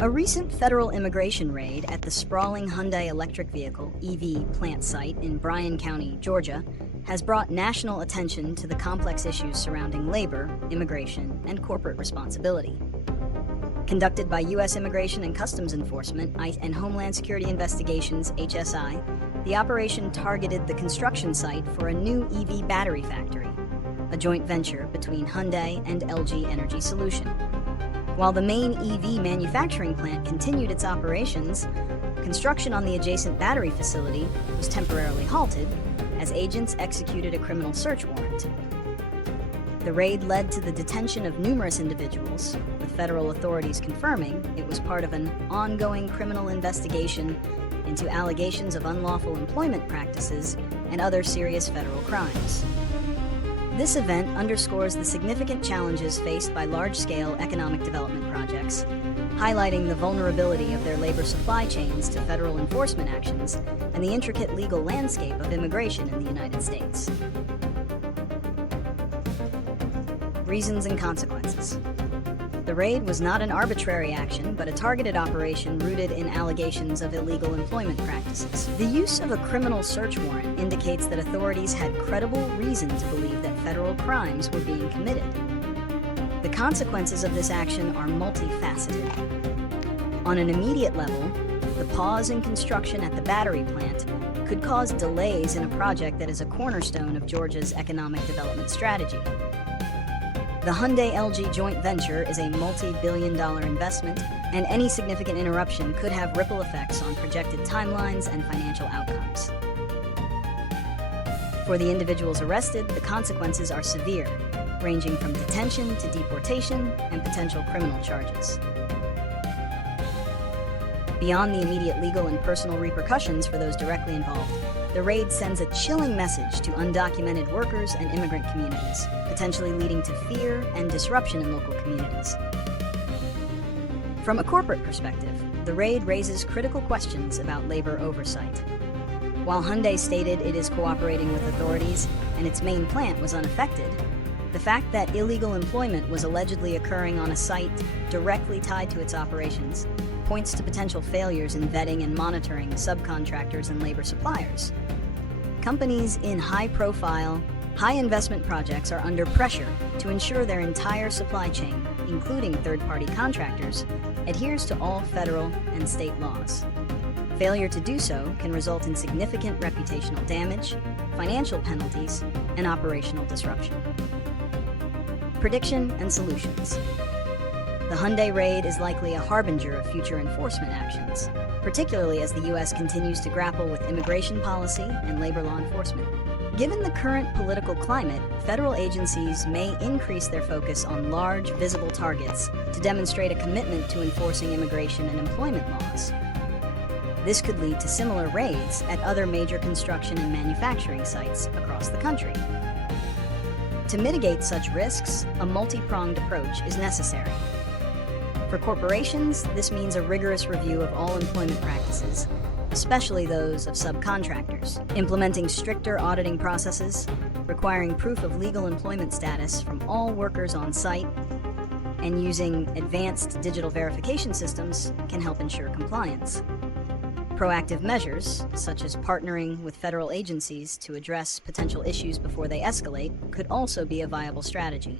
A recent federal immigration raid at the sprawling Hyundai electric vehicle EV plant site in Bryan County, Georgia, has brought national attention to the complex issues surrounding labor, immigration, and corporate responsibility. Conducted by U.S. Immigration and Customs Enforcement and Homeland Security Investigations (HSI), the operation targeted the construction site for a new EV battery factory, a joint venture between Hyundai and LG Energy Solution. While the main EV manufacturing plant continued its operations, construction on the adjacent battery facility was temporarily halted as agents executed a criminal search warrant. The raid led to the detention of numerous individuals, with federal authorities confirming it was part of an ongoing criminal investigation into allegations of unlawful employment practices and other serious federal crimes. This event underscores the significant challenges faced by large-scale economic development projects, highlighting the vulnerability of their labor supply chains to federal enforcement actions and the intricate legal landscape of immigration in the United States. Reasons and consequences. The raid was not an arbitrary action, but a targeted operation rooted in allegations of illegal employment practices. The use of a criminal search warrant indicates that authorities had credible reason to believe that federal crimes were being committed. The consequences of this action are multifaceted. On an immediate level, the pause in construction at the battery plant could cause delays in a project that is a cornerstone of Georgia's economic development strategy. The Hyundai-LG joint venture is a multi-billion-dollar investment, and any significant interruption could have ripple effects on projected timelines and financial outcomes. For the individuals arrested, the consequences are severe, ranging from detention to deportation and potential criminal charges. Beyond the immediate legal and personal repercussions for those directly involved, the raid sends a chilling message to undocumented workers and immigrant communities, potentially leading to fear and disruption in local communities. From a corporate perspective, the raid raises critical questions about labor oversight. While Hyundai stated it is cooperating with authorities and its main plant was unaffected, the fact that illegal employment was allegedly occurring on a site directly tied to its operations points to potential failures in vetting and monitoring subcontractors and labor suppliers. Companies in high-profile, high-investment projects are under pressure to ensure their entire supply chain, including third-party contractors, adheres to all federal and state laws. Failure to do so can result in significant reputational damage, financial penalties, and operational disruption. Prediction and solutions. The Hyundai raid is likely a harbinger of future enforcement actions, particularly as the U.S. continues to grapple with immigration policy and labor law enforcement. Given the current political climate, federal agencies may increase their focus on large, visible targets to demonstrate a commitment to enforcing immigration and employment laws. This could lead to similar raids at other major construction and manufacturing sites across the country. To mitigate such risks, a multi-pronged approach is necessary. For corporations, this means a rigorous review of all employment practices, especially those of subcontractors, implementing stricter auditing processes, requiring proof of legal employment status from all workers on site, and using advanced digital verification systems can help ensure compliance. Proactive measures, such as partnering with federal agencies to address potential issues before they escalate, could also be a viable strategy.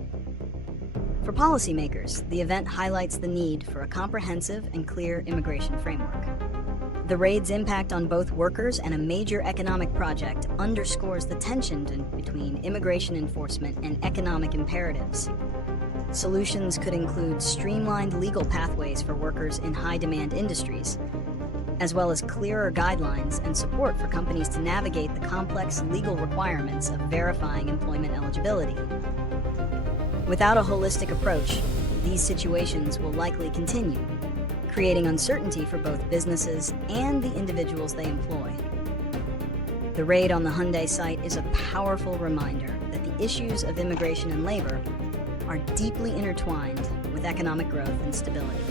For policymakers, the event highlights the need for a comprehensive and clear immigration framework. The raid's impact on both workers and a major economic project underscores the tension between immigration enforcement and economic imperatives. Solutions could include streamlined legal pathways for workers in high-demand industries, as well as clearer guidelines and support for companies to navigate the complex legal requirements of verifying employment eligibility. Without a holistic approach, these situations will likely continue, creating uncertainty for both businesses and the individuals they employ. The raid on the Hyundai site is a powerful reminder that the issues of immigration and labor are deeply intertwined with economic growth and stability.